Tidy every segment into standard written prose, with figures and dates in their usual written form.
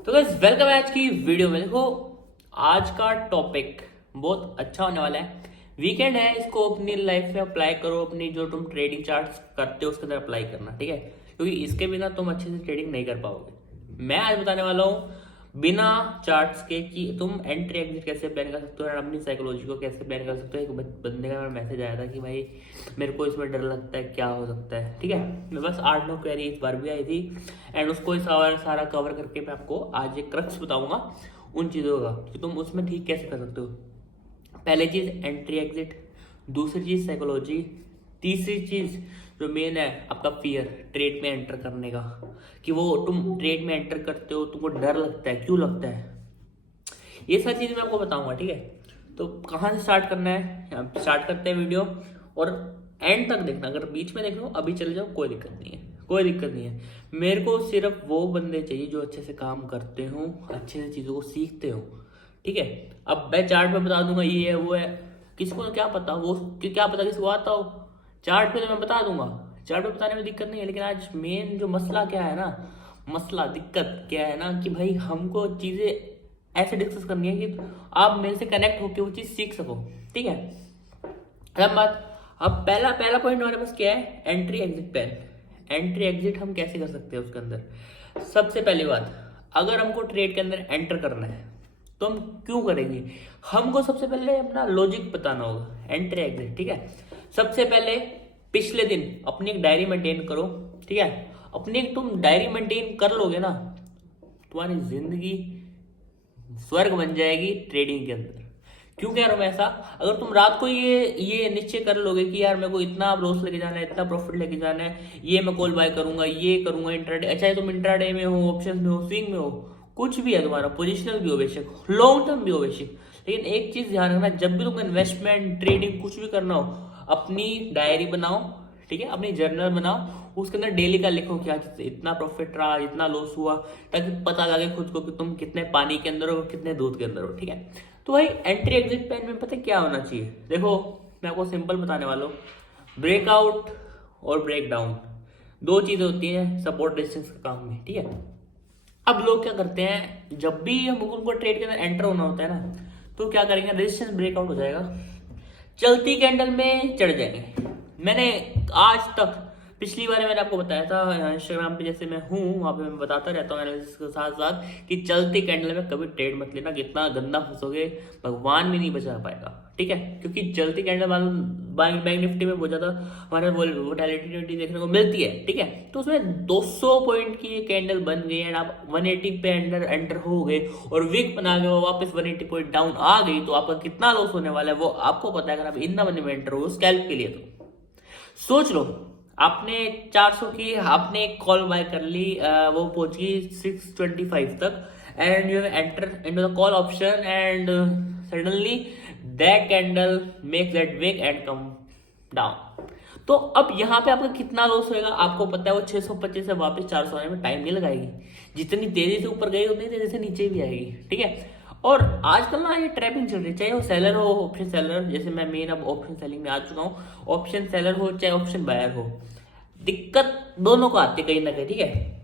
तो guys welcome है आज की वीडियो में। देखो आज का टॉपिक बहुत अच्छा होने वाला है। वीकेंड है, इसको अपनी लाइफ में अप्लाई करो। अपनी जो तुम ट्रेडिंग चार्ट्स करते हो उसके अंदर अप्लाई करना, ठीक है, क्योंकि इसके बिना तुम अच्छे से ट्रेडिंग नहीं कर पाओगे। मैं आज बताने वाला हूँ बिना चार्ट्स के कि तुम एंट्री एग्जिट कैसे प्लान कर सकते हो और अपनी साइकोलॉजी को कैसे प्लान कर सकते हो। एक बंदे का मैसेज आया था कि भाई मेरे को इसमें डर लगता है, क्या हो सकता है, ठीक है। मैं बस 8-9 क्वेरी इस बार भी आई थी एंड उसको सारा कवर करके मैं आपको आज एक क्रक्स बताऊंगा उन चीज़ों का कि तुम उसमें ठीक कैसे कर सकते हो। पहली चीज़ एंट्री एग्जिट, दूसरी चीज़ साइकोलॉजी, तीसरी चीज़ जो मेन है आपका फियर ट्रेड में एंटर करने का, कि वो तुम ट्रेड में एंटर करते हो तुमको डर लगता है, क्यों लगता है, ये सारी चीज़ मैं आपको बताऊंगा, ठीक है। तो कहाँ से स्टार्ट करना है, स्टार्ट करते हैं वीडियो और एंड तक देखना। अगर बीच में देख लो अभी चले जाओ, कोई दिक्कत नहीं है, कोई दिक्कत नहीं है। मेरे को सिर्फ वो बंदे चाहिए जो अच्छे से काम करते हो, अच्छे से चीज़ों को सीखते हो, ठीक है। अब मैं चार्ट में बता दूंगा ये है वो है, किसी को क्या पता, वो क्या पता किसी को आता हो। चार्ट पे तो मैं बता दूंगा, चार्ट पे बताने में दिक्कत नहीं है, लेकिन आज मेन जो मसला क्या है ना, मसला दिक्कत क्या है ना कि भाई हमको चीज़ें ऐसे डिस्कस करनी है कि आप मेरे से कनेक्ट होकर वो चीज़ सीख सको, ठीक है। अब बात, अब पहला पहला पॉइंट हमारे पास क्या है, entry exit plan. Entry exit हम कैसे कर सकते हैं उसके अंदर। सबसे पहली बात, अगर हमको ट्रेड के अंदर एंटर करना है तो हम क्यों करेंगे, हमको सबसे पहले अपना लॉजिक बताना होगा। एंट्री एग्जिट, ठीक है। सबसे पहले पिछले दिन अपनी एक डायरी मेंटेन करो, ठीक है। अपनी एक तुम डायरी मेंटेन कर लोगे ना, तुम्हारी जिंदगी स्वर्ग बन जाएगी ट्रेडिंग के अंदर। क्यों कह रहा हूं मैं ऐसा, अगर तुम रात को ये निश्चय कर लोगे कि यार मेरे को इतना लॉस लेके जाना है, इतना प्रॉफिट लेके जाना है, ये मैं कॉल बाय करूंगा, ये करूंगा इंट्राडे, चाहे तुम इंट्राडे में हो, ऑप्शन में हो, स्विंग में हो, कुछ भी है तुम्हारा, पोजिशनल भी हो बेशक, लॉन्ग टर्म भी हो बेशक, लेकिन एक चीज ध्यान रखना, जब भी तुमको इन्वेस्टमेंट ट्रेडिंग कुछ भी करना हो, अपनी डायरी बनाओ, ठीक है, अपनी जर्नल बनाओ, उसके अंदर डेली का लिखो क्या इतना प्रॉफिट रहा, इतना लॉस हुआ, ताकि पता लगे खुद को कि तुम कितने पानी के अंदर हो, कितने दूध के अंदर हो, ठीक है। तो भाई एंट्री एग्जिट प्लान में पता क्या होना चाहिए, देखो मैं आपको सिंपल बताने वाला हूँ। ब्रेकआउट और ब्रेक डाउन दो चीजें होती हैं सपोर्ट रेजिस्टेंस का काम में, ठीक है। अब लोग क्या करते हैं, जब भी हम उनको ट्रेड के अंदर एंटर होना होता है ना, तो क्या करेंगे, रेजिस्टेंस ब्रेकआउट हो जाएगा, चलती कैंडल में चढ़ जाएंगे। मैंने आज तक, पिछली बार मैंने आपको बताया था इंस्टाग्राम पे जैसे मैं हूँ वहां पे मैं बताता रहता हूँ एनालिसिस के साथ साथ कि चलती कैंडल में कभी ट्रेड मत लेना, कितना गंदा फंसोगे भगवान भी नहीं बचा पाएगा, ठीक है। क्योंकि चलती कैंडल बैंक निफ्टी में बहुत ज्यादा हमारे वोलेटिलिटी देखने को मिलती है, ठीक है। तो उसमें 200 पॉइंट की कैंडल बन गई एंड आप 180 पे एंटर हो गए और वीक बना गए, वापस 180 पॉइंट डाउन आ गई, तो आपका कितना लॉस होने वाला है वो आपको पता है। अगर आप इन द मनी में एंटर हो स्कैल्प के लिए, तो सोच लो, आपने 400 की आपने एक कॉल बाय कर ली, वो पहुंच गई 625 तक and you enter into the call option and suddenly that candle make that wick and come down. तो अब यहाँ पे आपका कितना लॉस होएगा आपको पता है, वो 625 से वापस 400 आने में टाइम नहीं लगाएगी, जितनी तेजी से ऊपर गई उतनी तेजी से नीचे भी आएगी, ठीक है। और आजकल ना ये ट्रैपिंग चल रही है, चाहे वो सेलर हो, ऑप्शन सेलर, जैसे मैं मेन अब ऑप्शन सेलिंग में आ चुका हूँ, ऑप्शन सेलर हो चाहे ऑप्शन बायर हो, दिक्कत दोनों को आती है कहीं ना कहीं, ठीक है।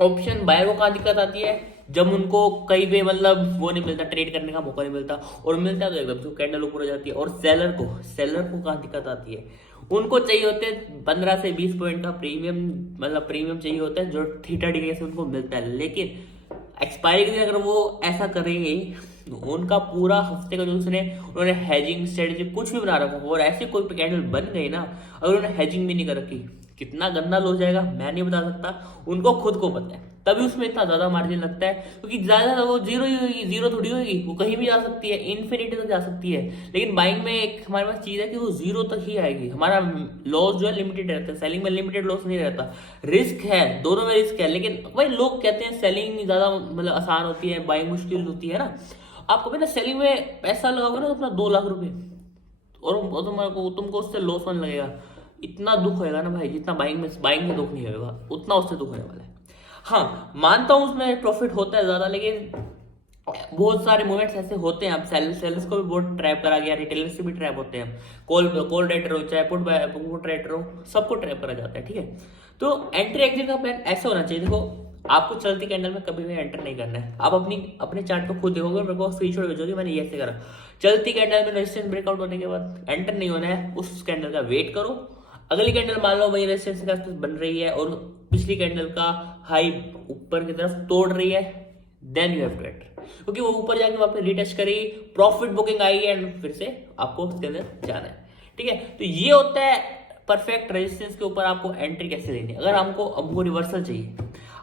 ऑप्शन बायर को कहाँ दिक्कत आती है, जब उनको कहीं पे मतलब वो नहीं मिलता, ट्रेड करने का मौका नहीं मिलता, और मिलता है तो एकदम से कैंडल ऊपर हो जाती है। और सेलर को कहाँ दिक्कत आती है, उनको चाहिए होते हैं 15 से 20 पॉइंट का प्रीमियम, मतलब प्रीमियम चाहिए होता है जो थीटा डिग्री से उनको मिलता है, लेकिन एक्सपायरी के दिन अगर वो ऐसा करेंगे तो उनका पूरा हफ्ते का जो उन्होंने हैजिंग स्ट्रेटेजी कुछ भी बना रखा हो और ऐसे कोई कैंडल बन गई ना, अगर उन्होंने हैजिंग भी नहीं कर रखी, कितना गंदा लॉस जाएगा मैं नहीं बता सकता, उनको खुद को पता है, तभी उसमें इतना ज्यादा मार्जिन लगता है। क्योंकि ज्यादा वो जीरो ही होगी, जीरो थोड़ी होगी, वो कहीं भी जा सकती है, इन्फिनिटी तक जा सकती है, लेकिन बाइंग में एक हमारे पास चीज है कि वो जीरो तक ही आएगी। हमारा लॉस जो है लिमिटेड रहता है, सेलिंग में लिमिटेड लॉस नहीं रहता, रिस्क है, दोनों में रिस्क है, लेकिन भाई लोग कहते हैं सेलिंग ज्यादा मतलब आसान होती है, बाइंग मुश्किल होती है ना। आपको भी ना सेलिंग में पैसा लगाओगे ना तो अपना 2 लाख रुपए, और तुमको उससे लॉस होने लगेगा, इतना दुख होएगा ना भाई, जितना बाइंग में दुख नहीं होगा उतना उससे दुख होने वाला है। हाँ मानता हूँ उसमें प्रॉफिट होता है ज्यादा, लेकिन बहुत सारे मूवमेंट्स ऐसे होते हैं, अब सेल्स को भी बहुत ट्रैप करा गया, रिटेलर्स से भी ट्रैप होते हैं, कॉल राइटर हो चाहे पुट राइटर हो, सबको ट्रैप करा जाता है, ठीक है। तो एंट्री एग्जिट का प्लान ऐसा होना चाहिए, देखो आपको चलती कैंडल में कभी भी एंटर नहीं करना है। आप अपने चार्ट को खुद देखोगे, मेरे को स्क्रीनशॉट भेजोगे मैंने ये ऐसे करा। चलती कैंडल में रेजिस्टेंस ब्रेकआउट होने के बाद एंटर नहीं होना है, उस कैंडल का वेट करो। अगली कैंडल मान लो वही रेजिस्टेंस के आसपास बन रही है और पिछली कैंडल का हाई ऊपर की तरफ तोड़ रही है, then you have to enter, क्योंकि वो ऊपर जाके वहां पे रीटच करेगी, प्रॉफिट बुकिंग आएगी एंड फिर से आपको उसके अंदर जाना है। ठीक है, तो ये होता है परफेक्ट रेजिस्टेंस के ऊपर आपको एंट्री कैसे लेनी है। अगर हमको रिवर्सल चाहिए,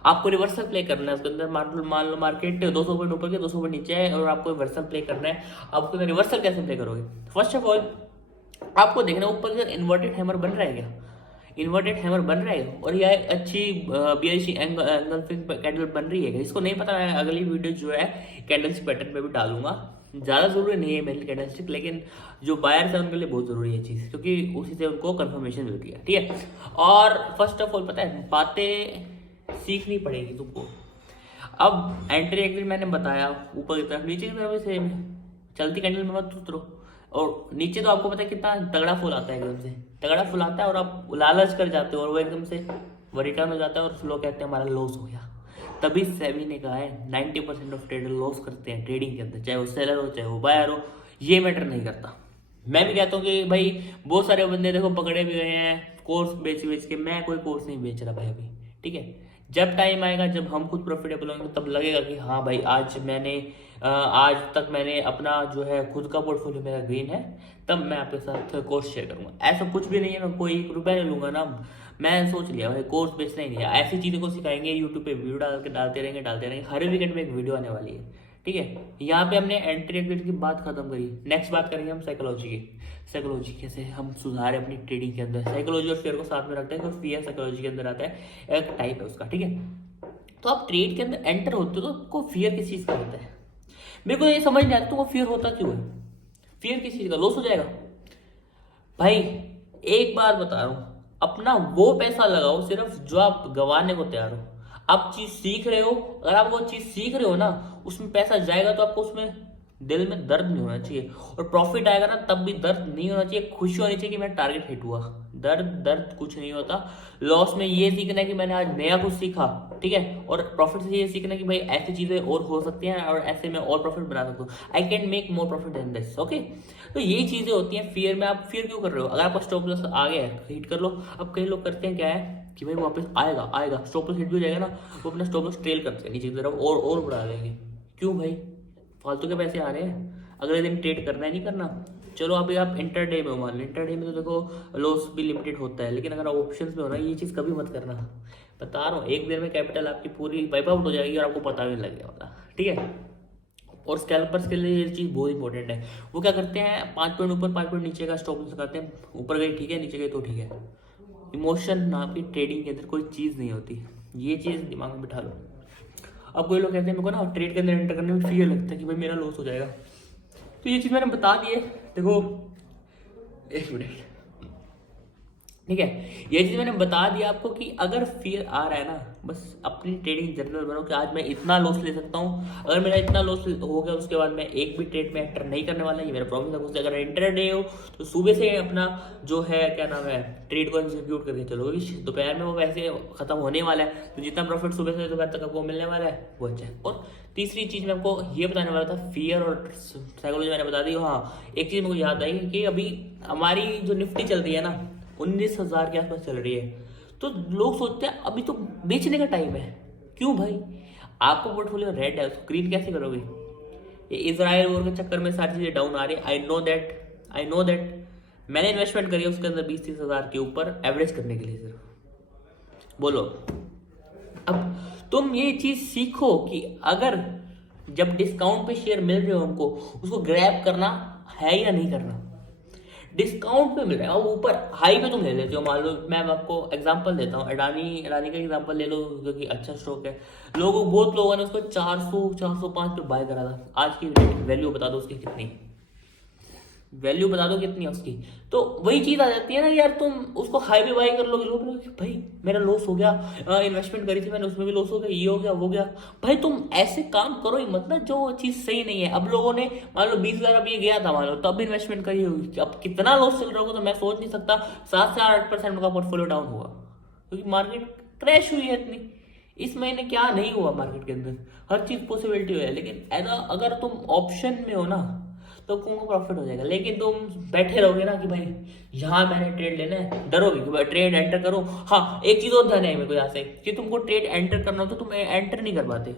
आपको रिवर्सल प्ले करना है उसके अंदर, मान लो मार्केट 200 पॉइंट ऊपर के 200 पॉइंट नीचे है और आपको रिवर्सल प्ले करना है, आपको रिवर्सल कैसे प्ले करोगे? फर्स्ट ऑफ ऑल आपको देखना ऊपर का इन्वर्टेड हैमर बन रहा है क्या, इन्वर्टेड हैमर बन रहा है और यह अच्छी बीआईसी एंगल्फिंग कैंडल बन रही है। इसको नहीं पता, मैं अगली वीडियो जो है कैंडल्स पैटर्न पे भी डालूंगा। ज़्यादा जरूरी नहीं है मेरे कैंडलस्टिक, लेकिन जो बायर्स है उनके लिए बहुत जरूरी है चीज़, क्योंकि उसी से उनको कंफर्मेशन मिलती है। ठीक है, और फर्स्ट ऑफ ऑल पता है बातें सीखनी पड़ेगी तुमको। अब एंट्री एग्जिट मैंने बताया, ऊपर की तरफ नीचे की तरफ सेम है, चलती कैंडल में मत उतरो। और नीचे तो आपको पता है कितना तगड़ा फुल आता है, एकदम से तगड़ा फुल आता है और आप लालच कर जाते हो और वो एकदम से वो रिटर्न हो जाता है और लोग कहते हैं हमारा लॉस हो गया। तभी सेबी ने कहा है 90% ऑफ ट्रेडर लॉस करते हैं ट्रेडिंग के अंदर, चाहे वो सेलर हो चाहे वो बायर हो, ये मैटर नहीं करता। मैं भी कहता हूँ कि भाई बहुत सारे बंदे देखो पकड़े भी गए हैं कोर्स बेच बेच के, मैं कोई कोर्स नहीं बेच रहा भाई अभी। ठीक है, जब टाइम आएगा जब हम खुद प्रॉफिटेबल होंगे तब लगेगा कि हाँ भाई आज तक मैंने अपना जो है खुद का पोर्टफोलियो मेरा ग्रीन है, तब मैं आपके साथ कोर्स शेयर करूंगा। ऐसा कुछ भी नहीं है, मैं कोई ₹1 नहीं लूंगा ना, मैं सोच लिया भाई कोर्स बेचना ही नहीं है। ऐसी चीज़ों को सिखाएंगे, यूट्यूब पे वीडियो डालते रहेंगे, हर वीकेंड में एक वीडियो आने वाली है। ठीक है, यहाँ पे हमने एंट्री एग्जिट की बात खत्म करी, नेक्स्ट बात करेंगे हम साइकोलॉजी की। साइकोलॉजी कैसे हम सुधारें अपनी ट्रेडिंग के अंदर, साइकोलॉजी और फियर को साथ में रखते हैं, तो फियर साइकोलॉजी के अंदर आता है, एक टाइप है उसका। ठीक है, तो आप ट्रेड के अंदर एंटर होते हो तो आपको फियर किस चीज़ का होता है? मेरे को ये समझ नहीं आता तुमको फियर होता क्यों है? फियर किस चीज़ का? लॉस हो जाएगा भाई। एक बार बता रहा हूँ, अपना वो पैसा लगाओ सिर्फ जो आप गंवाने को तैयार हो। आप चीज सीख रहे हो, अगर आप वो चीज सीख रहे हो ना, उसमें पैसा जाएगा तो आपको उसमें दिल में दर्द नहीं होना चाहिए, और प्रॉफिट आएगा ना तब भी दर्द नहीं होना चाहिए, खुशी होनी चाहिए कि मेरा टारगेट हिट हुआ। दर्द कुछ नहीं होता। लॉस में ये सीखना है कि मैंने आज नया कुछ सीखा, ठीक है, और प्रॉफिट से ये सीखना है कि भाई ऐसी चीजें और हो सकती हैं और ऐसे में और प्रॉफिट बना सकता हूँ, I can make more profit than this. Okay, तो यही चीजें होती हैं फियर में। आप फियर क्यों कर रहे हो? अगर आपका स्टॉप लॉस आ गया है हिट कर लो। अब कई लोग करते हैं क्या है कि भाई वापस आएगा स्टॉप लॉस हिट भी हो जाएगा ना, वो अपना स्टॉप लॉस ट्रेल करते हैं नीचे की तरफ और बढ़ा देंगे। क्यों भाई? फालतू के पैसे आ रहे हैं, अगले दिन ट्रेड करना है नहीं करना। चलो अभी आप इंटरडे में हो, मान लो इंटरडे में तो देखो लॉस भी लिमिटेड होता है, लेकिन अगर ऑप्शंस में हो ना ये चीज़ कभी मत करना। बता रहा हूँ, एक दिन में कैपिटल आपकी पूरी वाइप आउट हो जाएगी और आपको पता भी नहीं लगेगा वाला। ठीक है, और स्कैल्पर्स के लिए ये चीज़ बहुत इंपॉर्टेंट है। वो क्या करते हैं, 5 पॉइंट ऊपर 5 पॉइंट नीचे का स्टॉप लॉस लगाते हैं, ऊपर गई ठीक है, नीचे गई तो ठीक है। इमोशन ना भी ट्रेडिंग के अंदर कोई चीज़ नहीं होती, ये चीज़ दिमाग में बिठा लो। अब कोई लोग कहते हैं मेरे को ना ट्रेड के अंदर एंटर करने में फियर लगता है कि भाई मेरा लॉस हो जाएगा, तो ये चीज़ मैंने बता दी है। देखो एक मिनट, ठीक है, ये चीज़ मैंने बता दिया आपको कि अगर फियर आ रहा है ना, बस अपनी ट्रेडिंग जनरल बनाओ कि आज मैं इतना लॉस ले सकता हूँ। अगर मेरा इतना लॉस हो गया उसके बाद मैं एक भी ट्रेड में एंटर नहीं करने वाला, ये मेरा प्रॉब्लम है। उससे अगर इंटरडे हो तो सुबह से अपना जो है क्या नाम है ट्रेड को एग्जीक्यूट करके चलो, दोपहर में वो वैसे खत्म होने वाला है, तो जितना प्रॉफिट सुबह से दोपहर तक आपको मिलने वाला है वो अच्छा है। और तीसरी चीज़ मैं आपको ये बताने वाला था, फियर और साइकोलॉजी मैंने बता दी। हाँ, एक चीज़ मेरे को याद आई कि अभी हमारी जो निफ्टी चल रही है ना 19,000 के आसपास चल रही है, तो लोग सोचते हैं अभी तो बेचने का टाइम है। क्यों भाई? आपको पोर्टफोलियो रेड है, उसको ग्रीन कैसे करोगे? ये इजराइल वॉर के चक्कर में सारी चीजें डाउन आ रही है। आई नो दैट मैंने इन्वेस्टमेंट करी है उसके अंदर 20-30 हज़ार के ऊपर एवरेज करने के लिए सिर्फ। बोलो, अब तुम ये चीज सीखो कि अगर जब डिस्काउंट पे शेयर मिल रहे हो हमको, उसको ग्रैब करना है या नहीं करना। डिस्काउंट पे मिल रहा है और ऊपर हाई पे तुम ले लेते हो। मान लो मैं आपको एग्जांपल देता हूँ, अडानी का एग्जांपल ले लो क्योंकि अच्छा स्टॉक है। बहुत लोगों ने उसको 400-405 पे बाय करा था। आज की वैल्यू बता दो उसकी कितनी, वैल्यू बता दो कितनी है उसकी। तो वही चीज आ जाती है ना यार, तुम उसको हाई पे बाय कर लोगे, लोग भाई मेरा लॉस हो गया, इन्वेस्टमेंट करी थी मैंने उसमें भी लॉस हो गया, ये हो गया वो गया। भाई तुम ऐसे काम करो ही मतलब जो चीज सही नहीं है। अब लोगों ने मान लो 20,000 अब ये गया था, मान लो तब इन्वेस्टमेंट करी होगी, अब कितना लॉस चल रहा होगा तो मैं सोच नहीं सकता। 7 से 8% का पोर्टफोलियो डाउन होगा क्योंकि मार्केट क्रैश हुई है इतनी। इस महीने क्या नहीं हुआ मार्केट के अंदर, हर चीज पॉसिबिलिटी है, लेकिन अगर तुम ऑप्शन में हो ना तो तुमको प्रॉफिट हो जाएगा। लेकिन तुम बैठे रहोगे ना कि भाई यहाँ मैंने ट्रेड लेना है, डरोगे कि भाई ट्रेड एंटर करो। हाँ, एक चीज और ध्यान है मेरे को यहाँ से कि तुमको ट्रेड एंटर करना हो तो तुम एंटर नहीं कर पाते,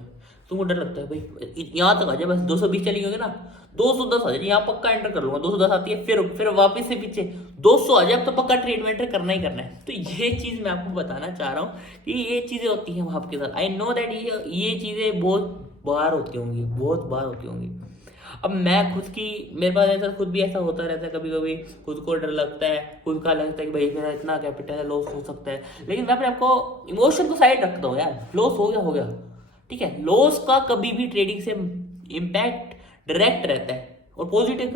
तुमको डर लगता है भाई यहाँ तक आ जाए, बस 220 चली गई ना, 210 आ जाए, यहाँ पक्का एंटर कर लूंगा, 210 आती है, फिर वापस से पीछे 200 आ जाए, अब तो पक्का ट्रेड में एंटर करना ही करना है। तो ये चीज मैं आपको बताना चाह रहा हूँ कि ये चीजें होती हैं आपके साथ। आई नो दैट ये चीजें बहुत बार होती होंगी, बहुत बार होती होंगी। अब मैं खुद की, मेरे पास ऐसा खुद भी ऐसा होता रहता है, कभी कभी खुद को डर लगता है, खुद का लगता है कि भाई मेरा इतना कैपिटल है, लॉस हो सकता है, लेकिन मैं अपने आपको इमोशन को साइड रखता हूँ यार, लॉस हो गया, ठीक है। लॉस का कभी भी ट्रेडिंग से इम्पैक्ट डायरेक्ट रहता है और पॉजिटिव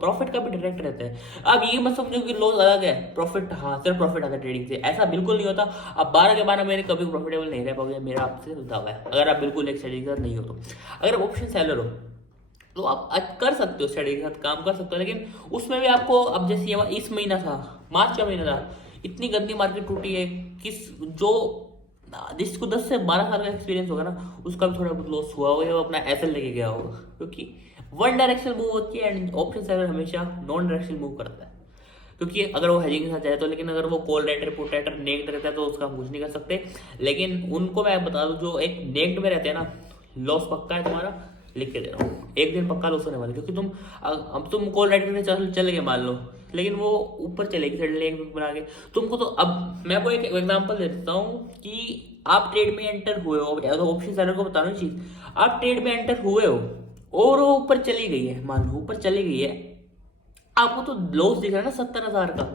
प्रॉफिट का भी डायरेक्ट रहता है। अब ये मत समझो कि लॉस अलग है, प्रॉफिट हाँ सिर्फ प्रॉफिट आता है ट्रेडिंग से, ऐसा बिल्कुल नहीं होता। अब 12 के 12 महीने कभी प्रॉफिटेबल नहीं रह पाओगे, मेरा आपसे दावा है, अगर आप बिल्कुल एक स्ट्रेटेजी के साथ नहीं हो तो। अगर आप ऑप्शन सेलर हो तो आप कर सकते हो, स्ट्रेटेजी के साथ काम कर सकते हो, लेकिन उसमें भी आपको, अब जैसे ये इस महीना था, मार्च का महीना था, इतनी गंदी मार्केट टूटी है, जिसको 10 से 12 साल का एक्सपीरियंस होगा ना, उसका भी थोड़ा बहुत लॉस हुआ होगा, वो अपना एसएल लेके गया होगा, क्योंकि वन डायरेक्शन मूव होती है एंड ऑप्शन सेलर हमेशा नॉन डायरेक्शन मूव करता है, क्योंकि अगर वो हेजिंग के साथ जाए तो। लेकिन अगर वो call writer put writer naked रहता है तो उसका हम कुछ नहीं कर सकते। लेकिन उनको मैं बता दूं जो एक नेक्ड में रहते हैं ना, लॉस पक्का है तुम्हारा, लिख के दे रहा हूँ, एक दिन पक्का लॉस होने वाला, क्योंकि तुम कॉल राइटर में चले गए मान लो, लेकिन वो ऊपर चलेगी सडनली एक वीक बना के तुमको। तो अब मैं आपको एक एग्जांपल दे देता हूँ कि आप ट्रेड में एंटर हुए हो, तो ऑप्शन सेलर को बताना चीज, आप ट्रेड में एंटर हुए हो और वो ऊपर चली गई है, मान लो ऊपर चली गई है, आपको तो लॉस दिख रहा है ना 70,000 का,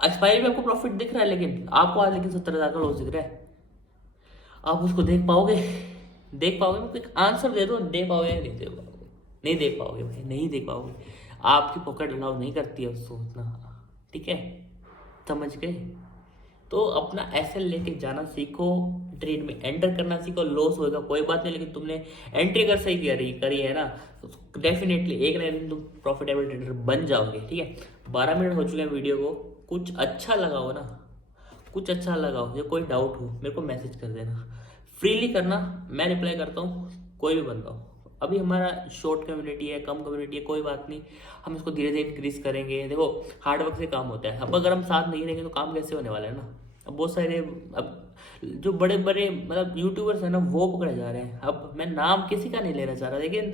एक्सपायरी में आपको प्रॉफिट दिख रहा है, लेकिन आपको आज लेकिन 70,000 का लॉस दिख रहा है। आप उसको देख पाओगे? मैं एक आंसर दे दो, दे पाओगे या नहीं दे पाओगे? नहीं देख पाओगे भाई, नहीं देख पाओगे, आपकी पॉकेट अलाउ नहीं करती है उसको उतना, ठीक है, समझ गए? तो अपना एसएल लेके जाना सीखो, ट्रेड में एंटर करना सीखो, लॉस होगा कोई बात नहीं, लेकिन तुमने एंट्री कर सही करी है ना, तो डेफिनेटली एक ना एक दिन तुम प्रॉफिटेबल ट्रेडर बन जाओगे, ठीक है। 12 मिनट हो चुके हैं वीडियो को, कुछ अच्छा लगा हो ना, कुछ अच्छा लगा हो या कोई डाउट हो मेरे को मैसेज कर देना, फ्रीली करना, मैं रिप्लाई करता हूँ, कोई भी बंदा हो। अभी हमारा शॉर्ट कम्युनिटी है, कम कम्युनिटी है, कोई बात नहीं, हम इसको धीरे धीरे इंक्रीज करेंगे। देखो हार्डवर्क से काम होता है, अब अगर हम साथ नहीं रहेंगे तो काम कैसे होने वाला है ना। अब बहुत सारे, अब जो बड़े बड़े मतलब यूट्यूबर्स हैं ना, वो पकड़े जा रहे हैं। अब मैं नाम किसी का नहीं लेना चाह रहा, लेकिन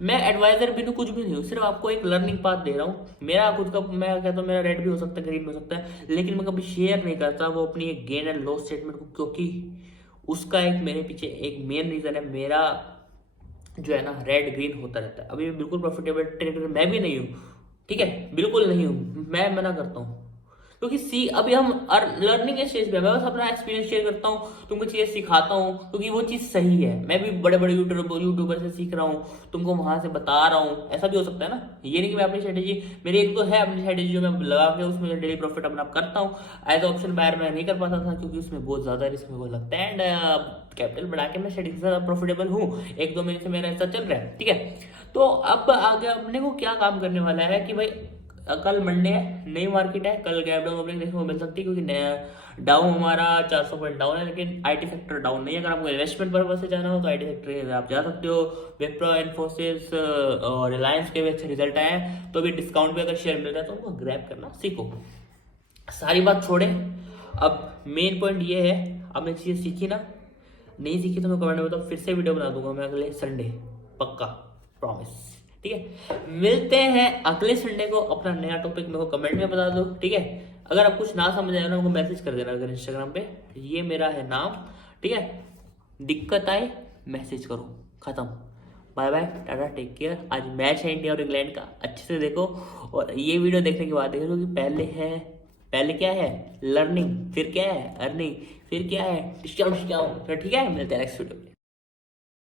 मैं एडवाइजर भी नहीं, कुछ भी नहीं हूँ, सिर्फ आपको एक लर्निंग पाथ दे रहा हूँ। मेरा खुद का, मैं कहता हूँ मेरा रेड भी हो सकता है, ग्रीन भी हो सकता है, लेकिन मैं कभी शेयर नहीं करता वो अपनी एक गेन एंड लॉस स्टेटमेंट को, क्योंकि उसका एक मेरे पीछे एक मेन रीजन है, मेरा जो है ना रेड ग्रीन होता रहता है। अभी बिल्कुल प्रॉफिटेबल ट्रेडर मैं भी नहीं हूँ, ठीक है, बिल्कुल नहीं हूँ, मैं मना करता हूँ, क्योंकि अभी हम लर्निंग के स्टेज पे, मैं बस अपना एक्सपीरियंस शेयर करता हूँ, तुमको चीजें सिखाता हूँ, क्योंकि वो चीज सही है। मैं भी बड़े बड़े यूट्यूबर से सीख रहा हूँ, तुमको वहां से बता रहा हूँ, ऐसा भी हो सकता है ना। ये नहीं कि मैं अपनी स्ट्रेटेजी, मेरी एक तो है अपनी स्ट्रेटेजी जो मैं लगा के उसमें डेली प्रॉफिट अपना करता हूँ। एज ऑप्शन बायर मैं नहीं कर पाता था, क्योंकि उसमें बहुत ज्यादा रिस्क मेरे को लगता है, एंड कैपिटल बढ़ा के मैं स्ट्रेटेजी से प्रॉफिटेबल हूँ, 1-2 महीने से मेरा ऐसा चल रहा है, ठीक है। तो अब आगे अपने को क्या काम करने वाला है कि भाई कल मंडे है, नई मार्केट है, कल गैप डाउन ओपनिंग देखने को मिल सकती है, क्योंकि नया डाउन हमारा 400 पॉइंट डाउन है, लेकिन आईटी सेक्टर डाउन नहीं है। अगर आपको इन्वेस्टमेंट पर्पज से जाना हो तो आईटी सेक्टर आप जा सकते हो। विप्रो, इन्फोसिस और रिलायंस के भी अच्छे रिजल्ट आए हैं, तो भी डिस्काउंट पे अगर शेयर मिल रहा है तो उनको ग्रैब करना सीखो। सारी बात छोड़े, अब मेन पॉइंट ये है, आपने चीजें सीखी ना, नहीं सीखी तो मैं कमेंट में बताओ, फिर से वीडियो बना दूंगा मैं अगले संडे, पक्का, प्रॉमिस, ठीक है। मिलते हैं अगले संडे को, अपना नया टॉपिक मेरे को कमेंट में बता दो, ठीक है। अगर आप कुछ ना समझ आए ना, उनको मैसेज कर देना अगर इंस्टाग्राम पे, ये मेरा है नाम, ठीक है। दिक्कत आए मैसेज करो, खत्म। Bye bye, tata, take care. आज मैच है इंडिया और इंग्लैंड का, अच्छे से देखो, और ये वीडियो देखने के बाद देखो कि पहले क्या है लर्निंग, फिर क्या है अर्निंग, फिर क्या है डिस्काउंट, ठीक है। मिलते हैं नेक्स्ट वीडियो में।